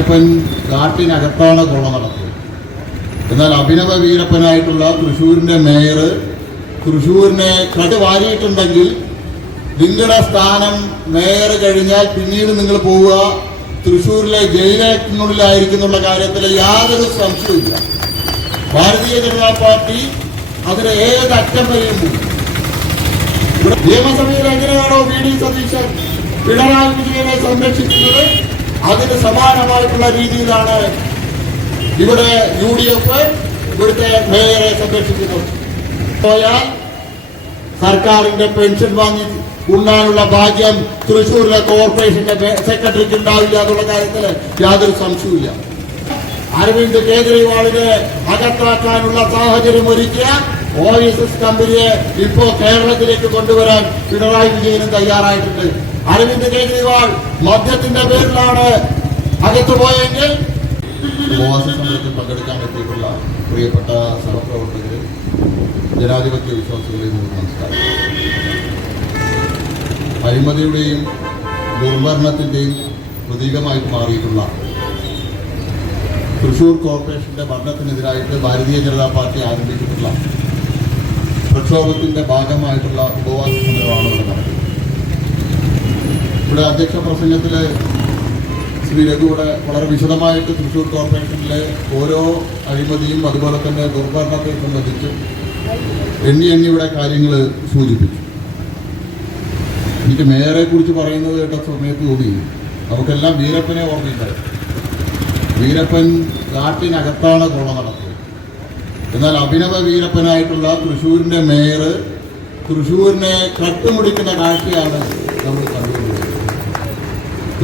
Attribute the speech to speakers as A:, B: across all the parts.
A: വീരപ്പൻ കാട്ടിനകത്താണ് കൊള്ള നടത്തിയത് എന്നാൽ അഭിനവ വീരപ്പനായിട്ടുള്ള തൃശ്ശൂരിന്റെ മേയർ തൃശ്ശൂരിനെ കടുവാരിയിട്ടുണ്ടെങ്കിൽ നിങ്ങളുടെ സ്ഥാനം മേയർ കഴിഞ്ഞാൽ പിന്നീട് നിങ്ങൾ പോവുക. തൃശ്ശൂരിലെ ജയിലിനുള്ളിലായിരിക്കും എന്നുള്ള കാര്യത്തിൽ യാതൊരു സംശയമില്ല ഭാരതീയ ജനതാ പാർട്ടി അതിന് ഏത് അറ്റം വരെയും നിയമസഭയിൽ എങ്ങനെയാണോ വി ഡി സതീശൻ പിണറായി വിജയനെ സംരക്ഷിക്കുന്നത്? അതിന് സമാനമായിട്ടുള്ള രീതിയിലാണ് ഇവിടെ യു ഡി എഫ് ഇവിടുത്തെ മേയറെ സംരക്ഷിക്കുന്നത്. പോയാൽ സർക്കാരിന്റെ പെൻഷൻ വാങ്ങി ഉണ്ണാനുള്ള ഭാഗ്യം തൃശ്ശൂരിലെ കോർപ്പറേഷന്റെ സെക്രട്ടറിക്ക് ഉണ്ടാവില്ല എന്നുള്ള കാര്യത്തിൽ യാതൊരു സംശയവുമില്ല. അരവിന്ദ് കേജ്രിവാളിനെ അകത്താക്കാനുള്ള സാഹചര്യം ഒരുക്കിയ ഒ എസ് എസ് കമ്പനിയെ ഇപ്പോ കേരളത്തിലേക്ക് കൊണ്ടുവരാൻ പിണറായി വിജയനും തയ്യാറായിട്ടുണ്ട്. അരവിന്ദ് കേജ്രിവാൾ മദ്യത്തിന്റെ പേരിലാണ് അകത്തു പോയെങ്കിൽ ഉപവാസ സമരത്തിൽ പങ്കെടുക്കാൻ എത്തിയിട്ടുള്ള പ്രിയപ്പെട്ട സഹപ്രവർത്തകരെ ജനാധിപത്യ വിശ്വാസികളെയും നമസ്കാരം. അഴിമതിയുടെയും ദുർഭരണത്തിന്റെയും പ്രതീകമായി മാറിയിട്ടുള്ള തൃശൂർ കോർപ്പറേഷന്റെ ഭരണത്തിനെതിരായിട്ട് ഭാരതീയ ജനതാ പാർട്ടി ആരംഭിച്ചിട്ടുള്ള പ്രക്ഷോഭത്തിന്റെ ഭാഗമായിട്ടുള്ള ഉപവാസ സമരമാണ് നടക്കുന്നത് ഇവിടെ അധ്യക്ഷ പ്രസംഗത്തിൽ ശ്രീ രഘു ഇവിടെ വളരെ വിശദമായിട്ട് തൃശ്ശൂർ കോർപ്പറേഷനിലെ ഓരോ അഴിമതിയും അതുപോലെ തന്നെ ദുർഭരണത്തെ സംബന്ധിച്ച് എണ്ണി എണ്ണി ഇവിടെ കാര്യങ്ങൾ സൂചിപ്പിച്ചു. എനിക്ക് മേയറെ കുറിച്ച് പറയുന്നത് കേട്ട സമയത്ത് തോന്നി. നമുക്കെല്ലാം വീരപ്പനെ ഓർമ്മയുണ്ടായി. വീരപ്പൻ കാട്ടിനകത്താണ് കൊള്ള നടത്തിയത്. എന്നാൽ അഭിനവ വീരപ്പനായിട്ടുള്ള തൃശ്ശൂരിന്റെ മേയർ തൃശ്ശൂരിനെ കട്ടുമുടിക്കുന്ന കാഴ്ചയാണ് നമ്മൾ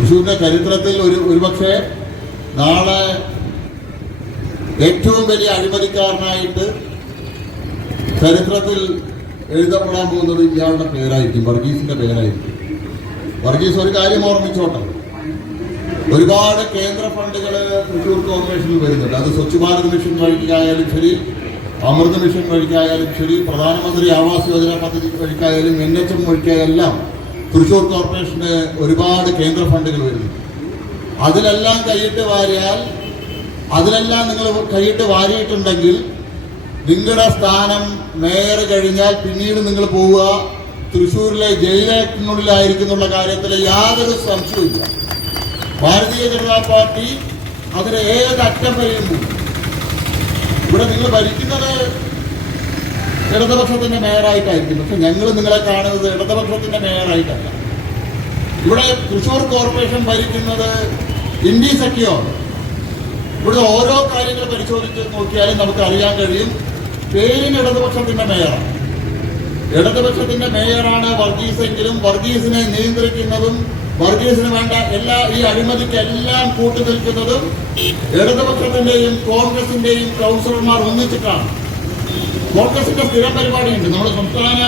A: തൃശ്ശൂരിന്റെ ചരിത്രത്തിൽ ഒരു ഒരുപക്ഷെ നാളെ ഏറ്റവും വലിയ അഴിമതിക്കാരനായിട്ട് ചരിത്രത്തിൽ എഴുതപ്പെടാൻ പോകുന്നത് ഇയാളുടെ പേരായിരിക്കും വർഗീസിന്റെ പേരായിരിക്കും. വർഗീസ് ഒരു കാര്യം ഓർമ്മിച്ചോട്ടെ. ഒരുപാട് കേന്ദ്ര ഫണ്ടുകൾ തൃശ്ശൂർ കോർപ്പറേഷനിൽ വരുന്നുണ്ട്. അത് സ്വച്ഛ് ഭാരത് മിഷൻ വഴിക്കായാലും ശരി അമൃത് മിഷൻ വഴിക്കായാലും ശരി പ്രധാനമന്ത്രി ആവാസ് യോജന പദ്ധതി വഴിക്കായാലും എൻ എച്ച് എം വഴിക്കായെല്ലാം തൃശ്ശൂർ കോർപ്പറേഷന് ഒരുപാട് കേന്ദ്ര ഫണ്ടുകൾ വരുന്നു. അതിലെല്ലാം കൈയിട്ട് വാരിയാൽ അതിലെല്ലാം നിങ്ങൾ കൈയിട്ട് വാരിയിട്ടുണ്ടെങ്കിൽ നിങ്ങളുടെ സ്ഥാനം മേയർ കഴിഞ്ഞാൽ പിന്നീട് നിങ്ങൾ പോവുക. തൃശ്ശൂരിലെ ജയിലിനുള്ളിലായിരിക്കും എന്നുള്ള കാര്യത്തിൽ യാതൊരു സംശയവുമില്ല ഭാരതീയ ജനതാ പാർട്ടി അതിന് ഏത് അറ്റം വരെയും ഇവിടെ നിങ്ങൾ ഭരിക്കുന്നത് ഇടതുപക്ഷത്തിന്റെ മേയറായിട്ടായിരിക്കും. പക്ഷെ ഞങ്ങൾ നിങ്ങളെ കാണുന്നത് ഇടതുപക്ഷത്തിന്റെ മേയറായിട്ടല്ല. ഇവിടെ തൃശ്ശൂർ കോർപ്പറേഷൻ ഭരിക്കുന്നത് ഇന്ത്യ സഖ്യമാണ്. ഇവിടെ ഓരോ കാര്യങ്ങൾ പരിശോധിച്ച് നോക്കിയാലും നമുക്ക് അറിയാൻ കഴിയും. പേരിന് ഇടതുപക്ഷത്തിന്റെ മേയറാണ്. ഇടതുപക്ഷത്തിന്റെ മേയറാണ് വർഗീസെങ്കിലും വർഗീസിനെ നിയന്ത്രിക്കുന്നതും വർഗീസിന് വേണ്ട എല്ലാ ഈ അഴിമതിക്ക് എല്ലാം കൂട്ടുനിൽക്കുന്നതും ഇടതുപക്ഷത്തിന്റെയും കോൺഗ്രസിന്റെയും കൗൺസിലർമാർ ഒന്നിച്ചിട്ടാണ്. കോൺഗ്രസിന്റെ സ്ഥിരം പരിപാടിയുണ്ട് നമ്മുടെ സംസ്ഥാന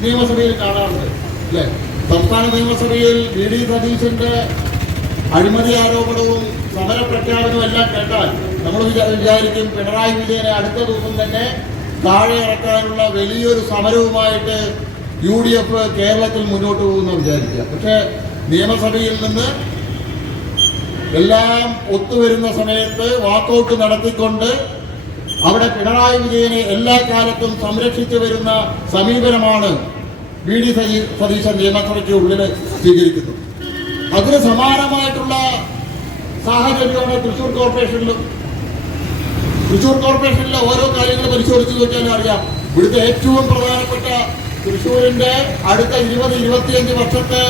A: നിയമസഭയിൽ കാണാറുണ്ട്. അല്ലേ? സംസ്ഥാന നിയമസഭയിൽ വി ഡി സതീശന്റെ അഴിമതി ആരോപണവും സമര പ്രഖ്യാപനവും എല്ലാം കേട്ടാൽ നമ്മൾ വിചാ- വിചാരിക്കും പിണറായി വിജയനെ അടുത്ത ദിവസം തന്നെ താഴെ ഇറക്കാനുള്ള വലിയൊരു സമരവുമായിട്ട് യു ഡി എഫ് കേരളത്തിൽ മുന്നോട്ട് പോകുമെന്ന് വിചാരിക്കുക. പക്ഷേ നിയമസഭയിൽ നിന്ന് എല്ലാം ഒത്തുവരുന്ന സമയത്ത് വാക്കൗട്ട് നടത്തിക്കൊണ്ട് അവിടെ പിണറായി വിജയനെ എല്ലാ കാലത്തും സംരക്ഷിച്ചു വരുന്ന സമീപനമാണ് വി ഡി സതീ- സതീശൻ നിയമസഭയ്ക്ക് ഉള്ളിൽ സ്വീകരിക്കുന്നത്. അതിന് സമാനമായിട്ടുള്ള സാഹചര്യമാണ് തൃശൂർ കോർപ്പറേഷനിലും. തൃശൂർ കോർപ്പറേഷനിലെ ഓരോ കാര്യങ്ങൾ പരിശോധിച്ച് നോക്കിയാലും അറിയാം. ഇവിടുത്തെ ഏറ്റവും പ്രധാനപ്പെട്ട തൃശൂരിന്റെ അടുത്ത ഇരുപത് ഇരുപത്തിയഞ്ച് വർഷത്തെ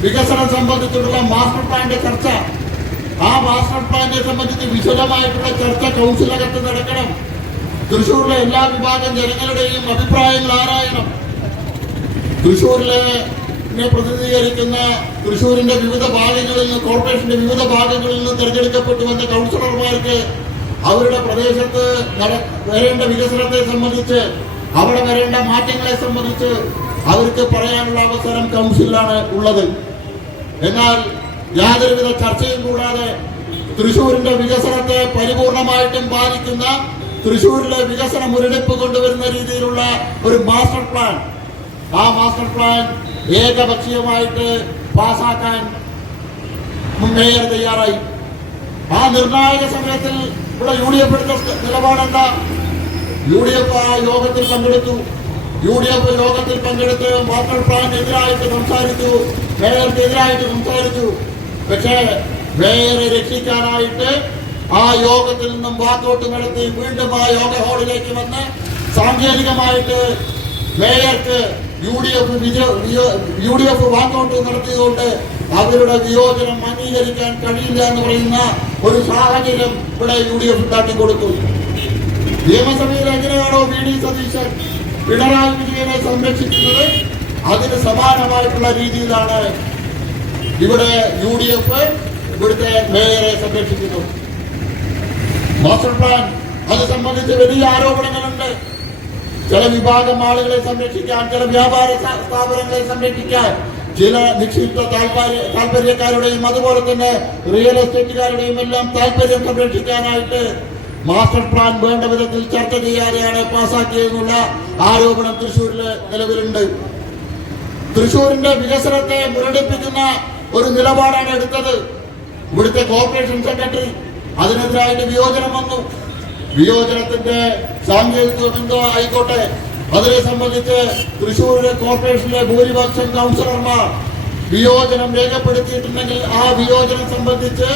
A: വികസനം സംബന്ധിച്ചിട്ടുള്ള മാസ്റ്റർ പ്ലാന്റെ ചർച്ച ആ മാസ്റ്റർ പ്ലാനെ സംബന്ധിച്ച് വിശദമായിട്ടുള്ള ചർച്ച കൗൺസിലകത്ത് നടക്കണം. തൃശൂരിലെ എല്ലാ വിഭാഗം ജനങ്ങളുടെയും അഭിപ്രായങ്ങൾ ആരായണം? തൃശ്ശൂരിലെ പ്രതിനിധീകരിക്കുന്ന തൃശ്ശൂരിന്റെ വിവിധ ഭാഗങ്ങളിൽ നിന്ന് കോർപ്പറേഷന്റെ വിവിധ ഭാഗങ്ങളിൽ നിന്ന് തിരഞ്ഞെടുക്കപ്പെട്ടു വന്ന കൗൺസിലർമാർക്ക് അവരുടെ പ്രദേശത്ത് വരേണ്ട വികസനത്തെ സംബന്ധിച്ച് അവിടെ വരേണ്ട മാറ്റങ്ങളെ സംബന്ധിച്ച് അവർക്ക് പറയാനുള്ള അവസരം കൗൺസിലാണ് ഉള്ളത്. എന്നാൽ യാതൊരുവിധ ചർച്ചയും കൂടാതെ തൃശൂരിന്റെ വികസനത്തെ പരിപൂർണമായിട്ടും ബാധിക്കുന്ന തൃശൂരിലെ വികസന മുരടിപ്പ് കൊണ്ടുവരുന്ന രീതിയിലുള്ള ഒരു മാസ്റ്റർ പ്ലാൻ ആ മാസ്റ്റർ പ്ലാൻ ഏകപക്ഷീയമായിട്ട് പാസാക്കാൻ മേയർ തയ്യാറായി. ആ നിർണായക സമയത്തിൽ ഇവിടെ യു ഡി എഫ് എടുത്ത നിലപാടെന്താ യു ഡി എഫ് ആ യോഗത്തിൽ പങ്കെടുത്തു. യു ഡി എഫ് യോഗത്തിൽ പങ്കെടുത്ത് മാസ്റ്റർ പ്ലാൻ എതിരായിട്ട് സംസാരിച്ചു. മേയർക്ക് എതിരായിട്ട് സംസാരിച്ചു. പക്ഷേ വേറെ രക്ഷിക്കാനായിട്ട് ആ യോഗത്തിൽ നിന്നും വാക്കൗട്ട് നടത്തി വീണ്ടും ആ യോഗ ഹാളിലേക്ക് വന്ന് സാങ്കേതികമായിട്ട് മേയർക്ക് U D F U D F walkout നടത്തിയതുകൊണ്ട് അവരുടെ വിയോജനം അംഗീകരിക്കാൻ കഴിയില്ല എന്ന് പറയുന്ന ഒരു സാഹചര്യം ഇവിടെ യു ഡി എഫ് ഉണ്ടാക്കി കൊടുത്തു നിയമസഭയിൽ എങ്ങനെയാണോ വി ഡി സതീശൻ പിണറായി വിജയനെ സംരക്ഷിക്കുന്നത്? അതിന് സമാനമായിട്ടുള്ള രീതിയിലാണ് ഇവിടെ യു ഡി എഫ് ഇവിടുത്തെ മേയറെ സംരക്ഷിക്കുന്നു. മാസ്റ്റർ പ്ലാൻ അത് സംബന്ധിച്ച് വലിയ ആരോപണങ്ങളുണ്ട്. ചില വിഭാഗം ആളുകളെ സംരക്ഷിക്കാൻ ചില വ്യാപാര സ്ഥാപനങ്ങളെ സംരക്ഷിക്കാൻ ചില നിക്ഷിപ്ത താല്പര്യ താല്പര്യക്കാരുടെയും അതുപോലെ തന്നെ റിയൽ എസ്റ്റേറ്റുകാരുടെയും എല്ലാം താല്പര്യം സംരക്ഷിക്കാനായിട്ട് മാസ്റ്റർ പ്ലാൻ വേണ്ട വിധത്തിൽ ചർച്ച ചെയ്യാതെയാണ് പാസാക്കിയതെന്നുള്ള ആരോപണം തൃശ്ശൂരിൽ നിലവിലുണ്ട്. തൃശ്ശൂരിന്റെ വികസനത്തെ മുരടിപ്പിക്കുന്ന ഒരു നിലപാടാണ് എടുത്തത്. ഇവിടുത്തെ കോർപ്പറേഷൻ സെക്രട്ടറി അതിനെതിരായിട്ട് വിയോജനം വന്നു. വിയോജനത്തിന്റെ സാങ്കേതികം എന്തോ ആയിക്കോട്ടെ. അതിനെ സംബന്ധിച്ച് തൃശ്ശൂരിലെ കോർപ്പറേഷനിലെ ഭൂരിപക്ഷം കൗൺസിലർമാർ വിയോജനം രേഖപ്പെടുത്തിയിട്ടുണ്ടെങ്കിൽ ആ വിയോജനം സംബന്ധിച്ച്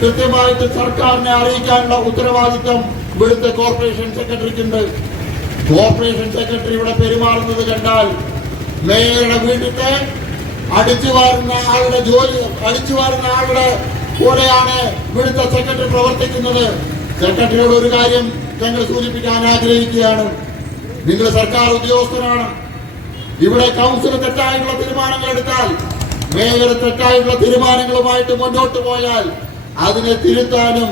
A: കൃത്യമായിട്ട് സർക്കാരിനെ അറിയിക്കാനുള്ള ഉത്തരവാദിത്വം ഇവിടുത്തെ കോർപ്പറേഷൻ സെക്രട്ടറിക്കുണ്ട് കോർപ്പറേഷൻ സെക്രട്ടറി ഇവിടെ പെരുമാറുന്നത് കണ്ടാൽ മേയറുടെ വീട്ടിലത്തെ അടിച്ചു വാരുന്ന ആളുടെ ജോലി അടിച്ചു വാരുന്ന ആളുടെ കൂടെയാണ് ഇവിടുത്തെ സെക്രട്ടറി പ്രവർത്തിക്കുന്നത്. സെക്രട്ടറിയോട് ഒരു കാര്യം ഞങ്ങൾ സൂചിപ്പിക്കാൻ ആഗ്രഹിക്കുകയാണ്. നിങ്ങൾ സർക്കാർ ഉദ്യോഗസ്ഥനാണ് ഇവിടെ കൗൺസിൽ തെറ്റായിട്ടുള്ള തീരുമാനങ്ങൾ എടുത്താൽ മേയർ തെറ്റായിട്ടുള്ള തീരുമാനങ്ങളുമായിട്ട് മുന്നോട്ട് പോയാൽ അതിനെ തിരുത്താനും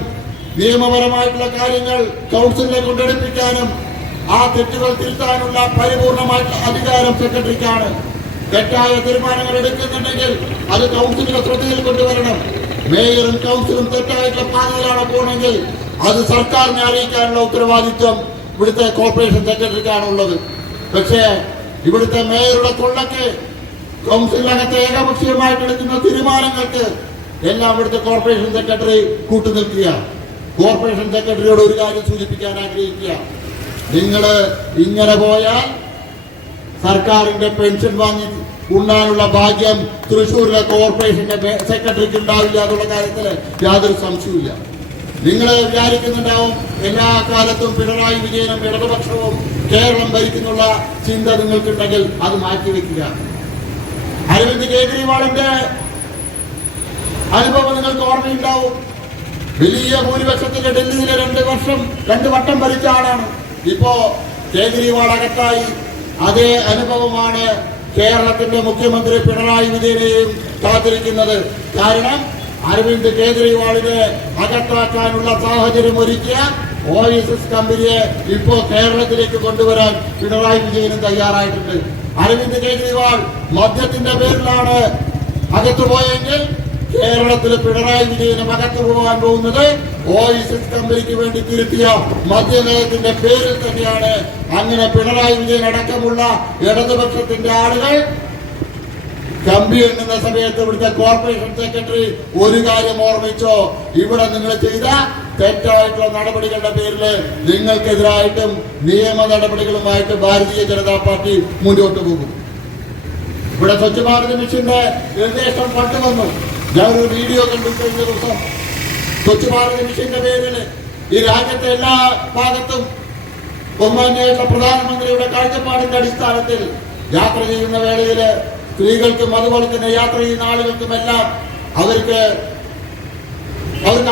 A: നിയമപരമായിട്ടുള്ള കാര്യങ്ങൾ കൗൺസിലിനെ കൊണ്ടെടുപ്പിക്കാനും ആ തെറ്റുകൾ തിരുത്താനുള്ള പരിപൂർണമായിട്ടുള്ള അധികാരം സെക്രട്ടറിക്കാണ്. തെറ്റായ തീരുമാനങ്ങൾ എടുക്കുന്നുണ്ടെങ്കിൽ അത് കൗൺസിലിന്റെ ശ്രദ്ധയിൽ കൊണ്ടുവരണം. മേയറും കൗൺസിലും തെറ്റായിട്ടുള്ള പാതയിലാണ് പോകണമെങ്കിൽ അത് സർക്കാരിനെ അറിയിക്കാനുള്ള ഉത്തരവാദിത്വം ഇവിടുത്തെ കോർപ്പറേഷൻ സെക്രട്ടറിക്കാണ് ഉള്ളത്. പക്ഷേ ഇവിടുത്തെ മേയറുടെ കൊള്ളക്ക് കൗൺസിലിനകത്ത് ഏകപക്ഷീയമായിട്ട് എടുക്കുന്ന തീരുമാനങ്ങൾക്ക് എല്ലാം ഇവിടുത്തെ കോർപ്പറേഷൻ സെക്രട്ടറി കൂട്ടുനിൽക്കുക കോർപ്പറേഷൻ സെക്രട്ടറിയോട് ഒരു കാര്യം സൂചിപ്പിക്കാൻ ആഗ്രഹിക്കുക നിങ്ങൾ ഇങ്ങനെ പോയാൽ സർക്കാരിന്റെ പെൻഷൻ വാങ്ങി ഉണ്ണാനുള്ള ഭാഗ്യം തൃശ്ശൂരിലെ കോർപ്പറേഷന്റെ സെക്രട്ടറിക്ക് ഉണ്ടാവില്ല എന്നുള്ള കാര്യത്തിൽ യാതൊരു സംശയവും നിങ്ങൾ വിചാരിക്കുന്നുണ്ടാവും എല്ലാ കാലത്തും പിണറായി വിജയനും ഇടതുപക്ഷവും കേരളം ഭരിക്കുന്നുള്ള ചിന്ത നിങ്ങൾക്കുണ്ടെങ്കിൽ അത് മാറ്റിവെക്കുക അരവിന്ദ് കേജ്രിവാളിന്റെ അനുഭവം നിങ്ങൾക്ക് ഓർമ്മയുണ്ടാവും. വലിയ ഭൂരിപക്ഷത്തിന്റെ ഡൽഹിയിലെ രണ്ട് വർഷം രണ്ട് വട്ടം ഭരിച്ച ആളാണ്. ഇപ്പോ കേജ്രിവാൾ അകത്തായി അതേ അനുഭവമാണ് കേരളത്തിന്റെ മുഖ്യമന്ത്രി പിണറായി വിജയനെയും കാത്തിരിക്കുന്നത്. കാരണം അരവിന്ദ് കേജ്രിവാളിനെ അകത്താക്കാനുള്ള സാഹചര്യം ഒരുക്കിയ ഒ എസ് എസ് കമ്പനിയെ ഇപ്പോ കേരളത്തിലേക്ക് കൊണ്ടുവരാൻ പിണറായി വിജയനും തയ്യാറായിട്ടുണ്ട്. അരവിന്ദ് കേജ്രിവാൾ മദ്യത്തിന്റെ പേരിലാണ് അകത്തു കേരളത്തിൽ പിണറായി വിജയന് അകത്തു പോകാൻ പോകുന്നത് എസ് കമ്പനിക്ക് വേണ്ടി തിരുത്തിയ മദ്യനയത്തിന്റെ പേരിൽ തന്നെയാണ്. അങ്ങനെ പിണറായി വിജയൻ അടക്കമുള്ള ഇടതുപക്ഷത്തിന്റെ ആളുകൾ കമ്പി എണ്ണുന്ന സമയത്ത് ഇവിടുത്തെ കോർപ്പറേഷൻ സെക്രട്ടറി ഒരു കാര്യം ഓർമ്മിച്ചോ? ഇവിടെ നിങ്ങൾ ചെയ്ത തെറ്റായിട്ടുള്ള നടപടികളുടെ പേരിൽ നിങ്ങൾക്കെതിരായിട്ടും നിയമ നടപടികളുമായിട്ട് ഭാരതീയ ജനതാ പാർട്ടി മുന്നോട്ട് പോകും. ഇവിടെ സ്വച്ഛ ഭാരത് മിഷന്റെ നിർദ്ദേശം പണ്ട് വന്നു. ഞാനൊരു വീഡിയോ കണ്ടു കഴിഞ്ഞ ദിവസം സ്വച്ഛ മിഷന്റെ പേരിൽ ഈ രാജ്യത്തെ എല്ലാ ഭാഗത്തും ബഹുമാന്യായിട്ടുള്ള പ്രധാനമന്ത്രിയുടെ കാഴ്ചപ്പാടിന്റെ അടിസ്ഥാനത്തിൽ യാത്ര ചെയ്യുന്ന വേളയിൽ സ്ത്രീകൾക്കും അതുപോലെ തന്നെ യാത്ര ചെയ്യുന്ന ആളുകൾക്കും എല്ലാം അവർക്ക്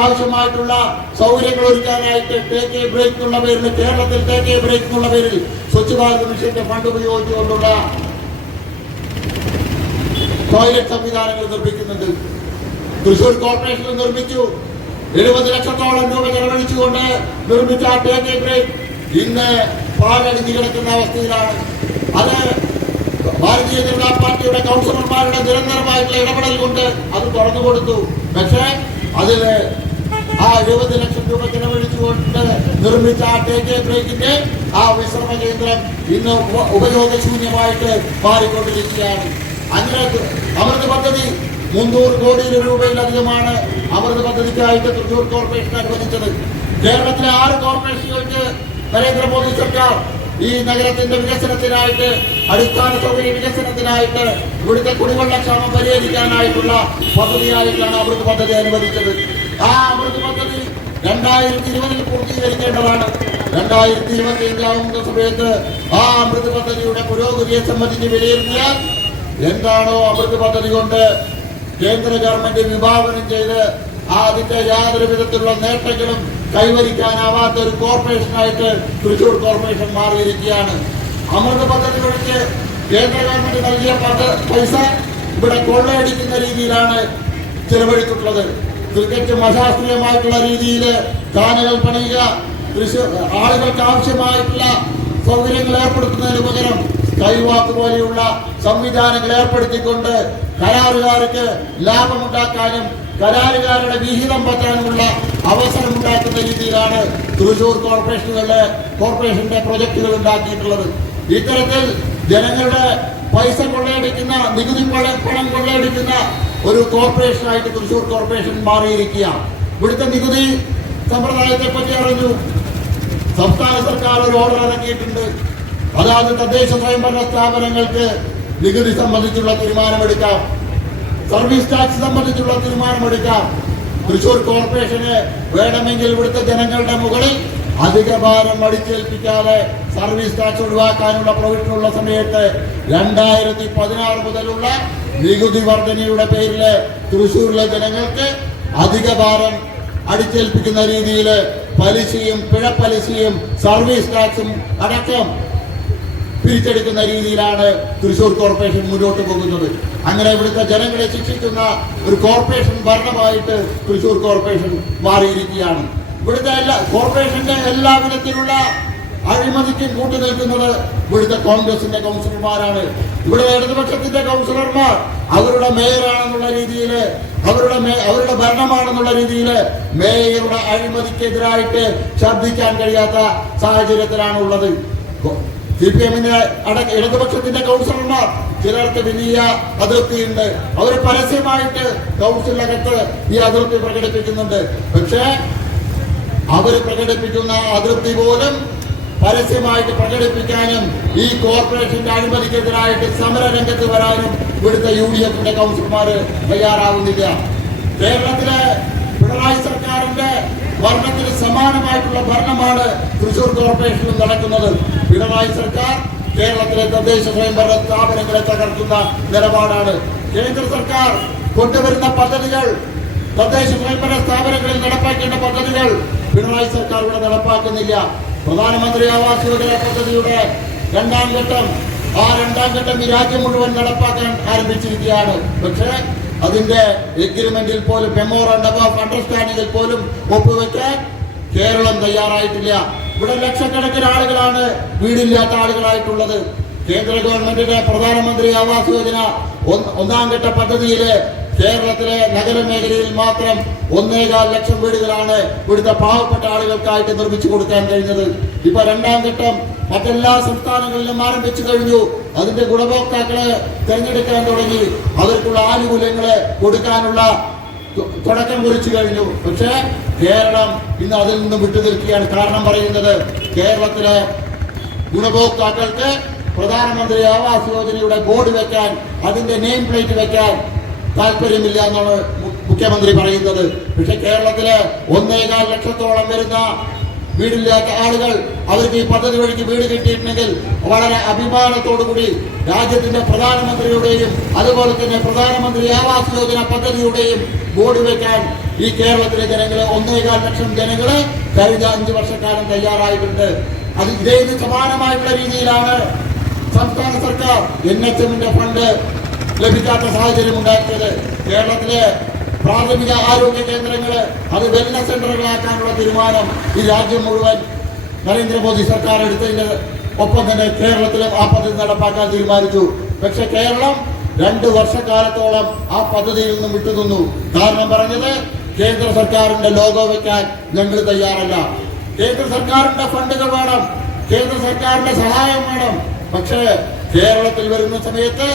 A: ആവശ്യമായിട്ടുള്ള സൗകര്യങ്ങൾ ഒരുക്കാനായിട്ട് ടേക്ക് എ ബ്രേക്ക് എന്നുള്ള പേരിൽ കേരളത്തിൽ ടേക്ക് എ ബ്രേക്ക് എന്നുള്ള പേരിൽ സ്വച്ഛ് ഭാരത് മിഷന്റെ ഫണ്ട് ഉപയോഗിച്ചുകൊണ്ടുള്ള ടോയ്ലറ്റ് സംവിധാനങ്ങൾ നിർമ്മിക്കുന്നുണ്ട്. തൃശൂർ കോർപ്പറേഷൻ നിർമ്മിച്ചു. എഴുപത് ലക്ഷത്തോളം രൂപ ചെലവഴിച്ചുകൊണ്ട് നിർമ്മിച്ച ആ ടേക്ക് എ ബ്രേക്ക് ഇന്ന് പാലടിഞ്ഞു കിടക്കുന്ന അവസ്ഥയിലാണ്. അത് ഭാരതീയ ജനതാ പാർട്ടിയുടെ കൗൺസിലർമാരുടെ നിരന്തരമായിട്ടുള്ള ഇടപെടൽ കൊണ്ട് അത് തുറന്നു കൊടുത്തു. പക്ഷേ അതിൽ ആ എഴുപത് ലക്ഷം രൂപ ചെലവഴിച്ചുകൊണ്ട് നിർമ്മിച്ച ആ ടേക്ക് ബ്രേക്കിന്റെ ആ വിശ്രമ കേന്ദ്രം ഇന്ന് ഉപ- ഉപയോഗശൂന്യമായിട്ട് മാറിക്കൊണ്ടിരിക്കുകയാണ്. അങ്ങനെ അമൃത് പദ്ധതി മുന്നൂറ് കോടി രൂപയിലധികമാണ് അമൃത് പദ്ധതിക്കായിട്ട് തൃശൂർ കോർപ്പറേഷൻ അനുവദിച്ചത്. കേരളത്തിലെ ആറ് കോർപ്പറേഷനുകൾക്ക് നരേന്ദ്രമോദി സർക്കാർ ഈ നഗരത്തിന്റെ വികസനത്തിനായിട്ട് അടിസ്ഥാന സൗകര്യ വികസനത്തിനായിട്ട് ഇവിടുത്തെ കുടിവെള്ളക്ഷാമം പരിഹരിക്കാനായിട്ടുള്ള പദ്ധതിയായിട്ടാണ് അമൃത് പദ്ധതി അനുവദിച്ചത്. ആ അമൃത് പദ്ധതി രണ്ടായിരത്തി ഇരുപതിൽ പൂർത്തീകരിക്കേണ്ടതാണ്. രണ്ടായിരത്തി ഇരുപത്തി അഞ്ചാവുന്ന സമയത്ത് ആ അമൃത് പദ്ധതിയുടെ പുരോഗതിയെ സംബന്ധിച്ച് വിലയിരുത്തിയാൽ എന്താണോ അമൃത് പദ്ധതി കൊണ്ട് കേന്ദ്ര ഗവൺമെന്റ് വിഭാവനം ചെയ്ത് അതിന്റെ യാതൊരു വിധത്തിലുള്ള നേട്ടങ്ങളും കൈവരിക്കാനാവാത്ത ഒരു കോർപ്പറേഷനായിട്ട് തൃശൂർ കോർപ്പറേഷൻ മാറിയിരിക്കുകയാണ്. അമൃത് പദ്ധതി വഴിക്ക് കേന്ദ്ര ഗവൺമെന്റ് നൽകിയ പൈസ ഇവിടെ കൊള്ളയടിക്കുന്ന രീതിയിലാണ് ചെലവഴിച്ചിട്ടുള്ളത്. തികച്ചും അശാസ്ത്രീയമായിട്ടുള്ള രീതിയിൽ കാനകൾ പണിയുക തൃശൂർ ആളുകൾക്ക് ആവശ്യമായിട്ടുള്ള സൗകര്യങ്ങൾ ഏർപ്പെടുത്തുന്നതിന് പകരം സ്കൈവാക്ക് പോലെയുള്ള സംവിധാനങ്ങൾ ഏർപ്പെടുത്തിക്കൊണ്ട് കരാറുകാർക്ക് ലാഭമുണ്ടാക്കാനും കരാറുകാരുടെ വിഹിതം പറ്റാനുമുള്ള അവസരം ഉണ്ടാക്കുന്ന രീതിയിലാണ് തൃശൂർ കോർപ്പറേഷനുകളുടെ കോർപ്പറേഷന്റെ പ്രൊജക്ടുകൾ ഉണ്ടാക്കിയിട്ടുള്ളത്. ഇത്തരത്തിൽ ജനങ്ങളുടെ പൈസ കൊള്ളയടിക്കുന്ന നികുതി പണം കൊള്ളയടിക്കുന്ന ഒരു കോർപ്പറേഷനായിട്ട് തൃശൂർ കോർപ്പറേഷൻ മാറിയിരിക്കുകയാണ്. ഇവിടുത്തെ നികുതി സമ്പ്രദായത്തെ പറ്റി അറിഞ്ഞു. സംസ്ഥാന സർക്കാർ ഒരു ഓർഡർ ഇറക്കിയിട്ടുണ്ട്. അതായത് തദ്ദേശ സ്വയംഭരണ സ്ഥാപനങ്ങൾക്ക് നികുതി സംബന്ധിച്ചുള്ള തീരുമാനമെടുക്കാം. സർവീസ് ടാക്സ് സംബന്ധിച്ചുള്ള തീരുമാനമെടുക്കാം. തൃശൂർ കോർപ്പറേഷന് വേണമെങ്കിൽ ഇവിടുത്തെ ജനങ്ങളുടെ മുകളിൽ അധിക ഭാരം അടിച്ചേൽപ്പിക്കാതെ സർവീസ് ടാക്സ് ഒഴിവാക്കാനുള്ള പ്രൊവിഷനുള്ള സമയത്ത് രണ്ടായിരത്തി പതിനാറ് മുതലുള്ള നികുതി വർധനയുടെ പേരിൽ തൃശൂരിലെ ജനങ്ങൾക്ക് അധിക ഭാരം അടിച്ചേൽപ്പിക്കുന്ന രീതിയിൽ പലിശയും പിഴപ്പലിശയും സർവീസ് ടാക്സും അടക്കം പിരിച്ചെടുക്കുന്ന രീതിയിലാണ് തൃശൂർ കോർപ്പറേഷൻ മുന്നോട്ട് പോകുന്നത്. അങ്ങനെ ഇവിടുത്തെ ജനങ്ങളെ ശിക്ഷിക്കുന്ന ഒരു കോർപ്പറേഷൻ ഭരണമായിട്ട് തൃശൂർ കോർപ്പറേഷൻ മാറിയിരിക്കുകയാണ്. ഇവിടുത്തെ എല്ലാ കോർപ്പറേഷന്റെ എല്ലാ വിധത്തിലുള്ള അഴിമതിക്കും കൂട്ടു നിൽക്കുന്നത് ഇവിടുത്തെ കോൺഗ്രസിന്റെ കൗൺസിലർമാരാണ്. ഇവിടെ ഇടതുപക്ഷത്തിന്റെ കൗൺസിലർമാർ അവരുടെ മേയറാണെന്നുള്ള രീതിയിൽ അവരുടെ അവരുടെ ഭരണമാണെന്നുള്ള രീതിയിൽ മേയറുടെ അഴിമതിക്കെതിരായിട്ട് ശബ്ദിക്കാൻ കഴിയാത്ത സാഹചര്യത്തിലാണ് ഉള്ളത് സി പി എമ്മിന്റെ അടക്ക ഇടതുപക്ഷത്തിന്റെ കൗൺസിലർമാർ ചിലർക്ക് വലിയ അതിർത്തിയുണ്ട്. അവർ പരസ്യമായിട്ട് കൗൺസിലകത്ത് ഈ അതിർത്തി പ്രകടിപ്പിക്കുന്നുണ്ട്. പക്ഷേ അവർ പ്രകടിപ്പിക്കുന്ന അതിർത്തി പോലും പരസ്യമായിട്ട് പ്രകടിപ്പിക്കാനും ഈ കോർപ്പറേഷന്റെ അനുമതിക്കെതിരായിട്ട് സമര രംഗത്ത് വരാനും ഇവിടുത്തെ യു ഡി എഫിന്റെ കൗൺസിലർമാർ തയ്യാറാവുന്നില്ല. കേരളത്തിലെ പിണറായി സർക്കാരിന്റെ ഭരണത്തിന് സമാനമായിട്ടുള്ള ഭരണമാണ് തൃശൂർ കോർപ്പറേഷനിൽ നടക്കുന്നത്. പിണറായി സർക്കാർ കേരളത്തിലെ തദ്ദേശ സ്വയംഭരണ സ്ഥാപനങ്ങളെ തകർക്കുന്ന നിലപാടാണ്. കേന്ദ്ര സർക്കാർ കൊണ്ടുവരുന്ന പദ്ധതികൾ തദ്ദേശ സ്വയംഭരണ സ്ഥാപനങ്ങളിൽ നടപ്പാക്കേണ്ട പദ്ധതികൾ പിണറായി സർക്കാർ ഇവിടെ നടപ്പാക്കുന്നില്ല. പ്രധാനമന്ത്രി ആവാസ് യോജന പദ്ധതിയുടെ രണ്ടാം ഘട്ടം ആ രണ്ടാം ഘട്ടം ഈ രാജ്യം മുഴുവൻ നടപ്പാക്കാൻ ആരംഭിച്ചിരിക്കുകയാണ്. പക്ഷേ അതിന്റെ എഗ്രിമെന്റിൽ പോലും മെമ്മോറാണ്ടം ഓഫ് അണ്ടർസ്റ്റാൻഡിംഗിൽ പോലും ഒപ്പുവെക്കാൻ കേരളം തയ്യാറായിട്ടില്ല. ഇവിടെ ലക്ഷക്കണക്കിന് ആളുകളാണ് വീടില്ലാത്ത ആളുകളായിട്ടുള്ളത്. കേന്ദ്ര ഗവൺമെന്റിന്റെ പ്രധാനമന്ത്രി ആവാസ് യോജന ഒന്നാം ഘട്ട പദ്ധതിയിൽ കേരളത്തിലെ നഗരമേഖലയിൽ മാത്രം ഒന്നേകാൽ ലക്ഷം വീടുകളാണ് ഇവിടുത്തെ പാവപ്പെട്ട ആളുകൾക്കായിട്ട് നിർമ്മിച്ചു കൊടുക്കാൻ കഴിഞ്ഞത്. ഇപ്പൊ രണ്ടാം ഘട്ടം മറ്റെല്ലാ സംസ്ഥാനങ്ങളിലും ആരംഭിച്ചു കഴിഞ്ഞു. അതിന്റെ ഗുണഭോക്താക്കളെ തിരഞ്ഞെടുക്കാൻ തുടങ്ങി. അവർക്കുള്ള ആനുകൂല്യങ്ങളെ കൊടുക്കാനുള്ള തുടക്കം കുറിച്ചു കഴിഞ്ഞു. പക്ഷേ കേരളം ഇന്ന് അതിൽ നിന്നും വിട്ടുനിൽക്കുകയാണ് കാരണം പറയുന്നത് കേരളത്തിലെ ഗുണഭോക്താക്കൾക്ക് പ്രധാനമന്ത്രി ആവാസ് യോജനയുടെ ബോർഡ് വെക്കാൻ അതിന്റെ നെയിം പ്ലേറ്റ് വെക്കാൻ താല്പര്യമില്ല എന്നാണ് മുഖ്യമന്ത്രി പറയുന്നത്. പക്ഷെ കേരളത്തിലെ ഒന്നേകാൽ ലക്ഷത്തോളം വരുന്ന വീടില്ലാത്ത ആളുകൾ അവർക്ക് ഈ പദ്ധതി വഴിക്ക് വീട് കിട്ടിയിട്ടുണ്ടെങ്കിൽ വളരെ അഭിമാനത്തോടുകൂടി രാജ്യത്തിന്റെ പ്രധാനമന്ത്രിയുടെയും അതുപോലെ തന്നെ പ്രധാനമന്ത്രി ആവാസ് യോജന പദ്ധതിയുടെയും ബോർഡ് വെക്കാൻ ഈ കേരളത്തിലെ ജനങ്ങൾ ഒന്നേകാൽ ലക്ഷം ജനങ്ങളെ കഴിഞ്ഞ അഞ്ചു വർഷക്കാലം തയ്യാറായിട്ടുണ്ട്. അത് ഇതേത് സമാനമായിട്ടുള്ള രീതിയിലാണ് സംസ്ഥാന സർക്കാർ എൻ എച്ച് എമ്മിന്റെ ഫണ്ട് ലഭിക്കാത്ത സാഹചര്യം ഉണ്ടാക്കിയത്. കേരളത്തിലെ പ്രാഥമിക ആരോഗ്യ കേന്ദ്രങ്ങൾ അത് വെൽനസ് സെന്ററുകളാക്കാനുള്ള തീരുമാനം ഈ രാജ്യം മുഴുവൻ നരേന്ദ്രമോദി സർക്കാർ എടുത്തതിന്റെ ഒപ്പം തന്നെ കേരളത്തിലും ആ പദ്ധതി നടപ്പാക്കാൻ തീരുമാനിച്ചു. പക്ഷെ കേരളം രണ്ട് വർഷക്കാലത്തോളം ആ പദ്ധതിയിൽ നിന്നും വിട്ടുനിന്നു. കാരണം പറഞ്ഞത് കേന്ദ്ര സർക്കാരിന്റെ ലോഗോ വെക്കാൻ ഞങ്ങൾ തയ്യാറല്ല. കേന്ദ്ര സർക്കാരിന്റെ ഫണ്ടുകൾ വേണം. കേന്ദ്ര സർക്കാരിന്റെ സഹായം വേണം. പക്ഷേ കേരളത്തിൽ വരുന്ന സമയത്ത്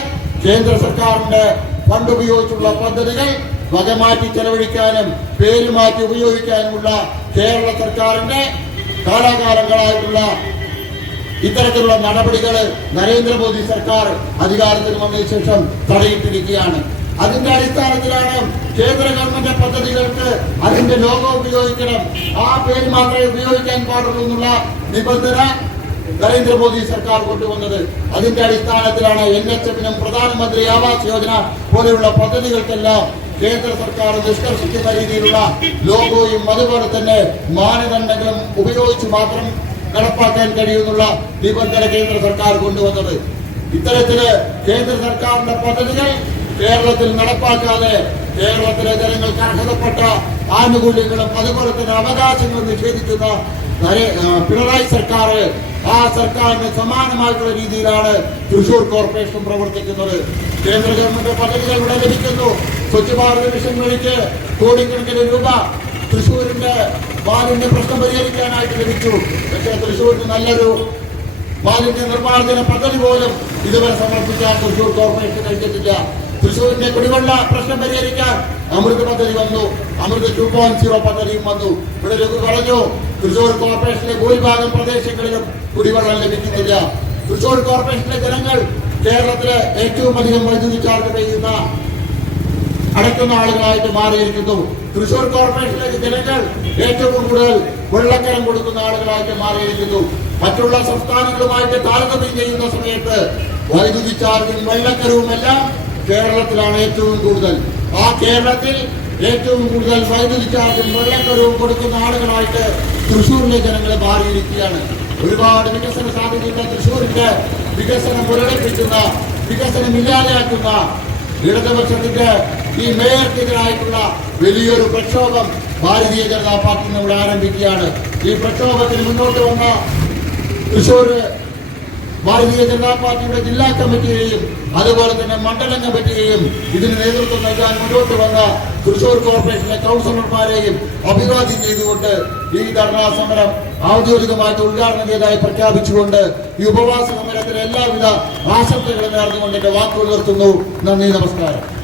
A: കേന്ദ്ര സർക്കാരിന്റെ ഫണ്ട് ഉപയോഗിച്ചുള്ള പദ്ധതികൾ വകമാറ്റി ചെലവഴിക്കാനും പേര് മാറ്റി ഉപയോഗിക്കാനുമുള്ള കേരള സർക്കാരിന്റെ കാലാകാലങ്ങളായിട്ടുള്ള ഇത്തരത്തിലുള്ള നടപടികൾ നരേന്ദ്രമോദി സർക്കാർ അധികാരത്തിൽ വന്നതിന് ശേഷം തടയിട്ടിരിക്കുകയാണ്. അതിന്റെ അടിസ്ഥാനത്തിലാണ് കേന്ദ്ര ഗവൺമെന്റ് പദ്ധതികൾക്ക് അതിന്റെ ലോഗോ ഉപയോഗിക്കണം. ആ പേര് മാത്രമേ ഉപയോഗിക്കാൻ പാടുള്ളൂ എന്നുള്ള നിബന്ധന നരേന്ദ്രമോദി സർക്കാർ കൊണ്ടുവന്നത്. അതിന്റെ അടിസ്ഥാനത്തിലാണ് എൻ എച്ച് എഫിനും പ്രധാനമന്ത്രി ആവാസ് യോജന പോലെയുള്ള പദ്ധതികൾക്കെല്ലാം കേന്ദ്ര സർക്കാർ നിഷ്കർഷിക്കുന്ന രീതിയിലുള്ള ലോഗോയും അതുപോലെ തന്നെ മാനദണ്ഡങ്ങളും ഉപയോഗിച്ച് മാത്രം നടപ്പാക്കാൻ കഴിയുന്നുള്ള നിബന്ധന കേന്ദ്ര സർക്കാർ കൊണ്ടുവന്നത്. ഇത്തരത്തിൽ കേന്ദ്ര സർക്കാരിന്റെ പദ്ധതികൾ കേരളത്തിൽ നടപ്പാക്കാതെ കേരളത്തിലെ ജനങ്ങൾക്ക് അർഹതപ്പെട്ട ആനുകൂല്യങ്ങളും അതുപോലെ തന്നെ അവകാശങ്ങളും നിഷേധിക്കുന്ന പിണറായി സർക്കാർ ആ സർക്കാരിന് സമാനമായിട്ടുള്ള രീതിയിലാണ് തൃശൂർ കോർപ്പറേഷൻ പ്രവർത്തിക്കുന്നത്. കേന്ദ്ര ഗവൺമെന്റ് പദ്ധതികൾ ഇവിടെ ലഭിക്കുന്നു. സ്വച്ഛ് ഭാരത് മിഷൻ വഴിക്ക് കോടിക്കണക്കിന് രൂപ തൃശ്ശൂരിന്റെ മാലിന്യ പ്രശ്നം പരിഹരിക്കാനായിട്ട് ലഭിച്ചു. പക്ഷേ തൃശ്ശൂരിന് നല്ലൊരു മാലിന്യ നിർമ്മാർജന പദ്ധതി പോലും ഇതുവരെ സമർപ്പിക്കാൻ തൃശ്ശൂർ കോർപ്പറേഷൻ കഴിഞ്ഞിട്ടില്ല. തൃശ്ശൂരിന്റെ കുടിവെള്ള പ്രശ്നം പരിഹരിക്കാൻ അമൃത് പദ്ധതി വന്നു. അമൃത് ടു പോയിന്റ് സീറോ പദ്ധതിയും വന്നു. ഇവിടെ രഘു പറഞ്ഞു തൃശ്ശൂർ കോർപ്പറേഷനിലെ ഭൂരിഭാഗം പ്രദേശങ്ങളിലും കുടിവെള്ളം ലഭിക്കുന്നില്ല. തൃശ്ശൂർ കോർപ്പറേഷനിലെ ജനങ്ങൾ കേരളത്തിലെ ഏറ്റവും അധികം വൈദ്യുതി ചാർജ് ചെയ്യുന്ന അടയ്ക്കുന്ന ആളുകളായിട്ട് മാറിയിരിക്കുന്നു. തൃശൂർ കോർപ്പറേഷനിലെ ജനങ്ങൾ ഏറ്റവും കൂടുതൽ വെള്ളക്കരം കൊടുക്കുന്ന ആളുകളായിട്ട് മാറിയിരിക്കുന്നു. മറ്റുള്ള സംസ്ഥാനങ്ങളുമായിട്ട് താരതമ്യം ചെയ്യുന്ന സമയത്ത് വൈദ്യുതി ചാർജും വെള്ളക്കരവും എല്ലാം കേരളത്തിലാണ് ഏറ്റവും കൂടുതൽ. ആ കേരളത്തിൽ ഏറ്റവും കൂടുതൽ വൈദ്യുതി ചാർജും വെള്ളക്കരവും കൊടുക്കുന്ന ആളുകളായിട്ട് തൃശ്ശൂരിലെ ജനങ്ങൾ മാറിയിരിക്കുകയാണ്. ഒരുപാട് വികസന സാധ്യതയുള്ള തൃശ്ശൂരിന്റെ വികസനം പുരടിപ്പിക്കുന്ന വികസനം ഇല്ലാതെയാക്കുന്ന ഇടതുപക്ഷത്തിന്റെ ഈ മേയർക്കെതിരായിട്ടുള്ള വലിയൊരു പ്രക്ഷോഭം ഭാരതീയ ജനതാ പാർട്ടി നമ്മൾ ആരംഭിക്കുകയാണ്. ഈ പ്രക്ഷോഭത്തിന് മുന്നോട്ട് വന്ന തൃശൂർ ഭാരതീയ ജനതാ പാർട്ടിയുടെ ജില്ലാ കമ്മിറ്റിയെയും അതുപോലെ തന്നെ മണ്ഡലം കമ്മിറ്റിയെയും ഇതിന് നേതൃത്വം നൽകാൻ മുന്നോട്ട് വന്ന തൃശൂർ കോർപ്പറേഷനിലെ കൗൺസിലർമാരെയും അഭിവാദ്യം ചെയ്തുകൊണ്ട് ഈ ധർണാ സമരം ഔദ്യോഗികമായിട്ട് ഉദ്ഘാടനം ചെയ്തതായി പ്രഖ്യാപിച്ചുകൊണ്ട് ഈ ഉപവാസ സമരത്തിന് എല്ലാവിധ ആശംസകളും നേർന്നുകൊണ്ട് എന്റെ വാക്കുകൾ നിർത്തുന്നു. നന്ദി നമസ്കാരം.